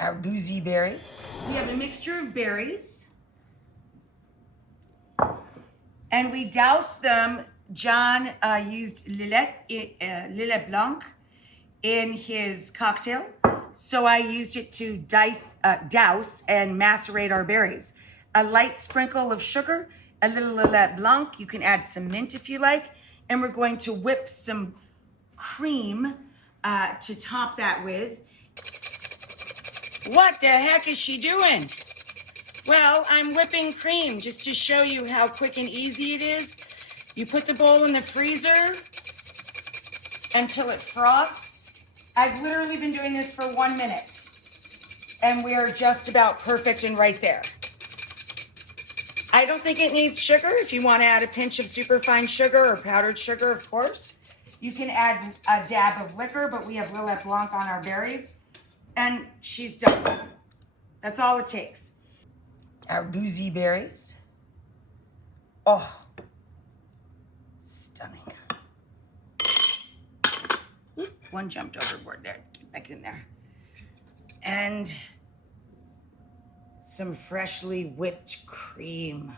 our Boozy berries. We have a mixture of berries. And we doused them. John used Lillet Blanc in his cocktail. So I used it to douse and macerate our berries. A light sprinkle of sugar, a little Lillet Blanc. You can add some mint if you like. And we're going to whip some cream to top that with. What the heck is she doing? Well, I'm whipping cream just to show you how quick and easy it is. You put the bowl in the freezer until it frosts. I've literally been doing this for 1 minute. And we are just about perfect and right there. I don't think it needs sugar. If you want to add a pinch of superfine sugar or powdered sugar, of course. You can add a dab of liquor, but we have Lillet Blanc on our berries. And she's done. That's all it takes. Our Boozy berries. Oh, stunning. Oop, one jumped overboard there. Get back in there. And some freshly whipped cream.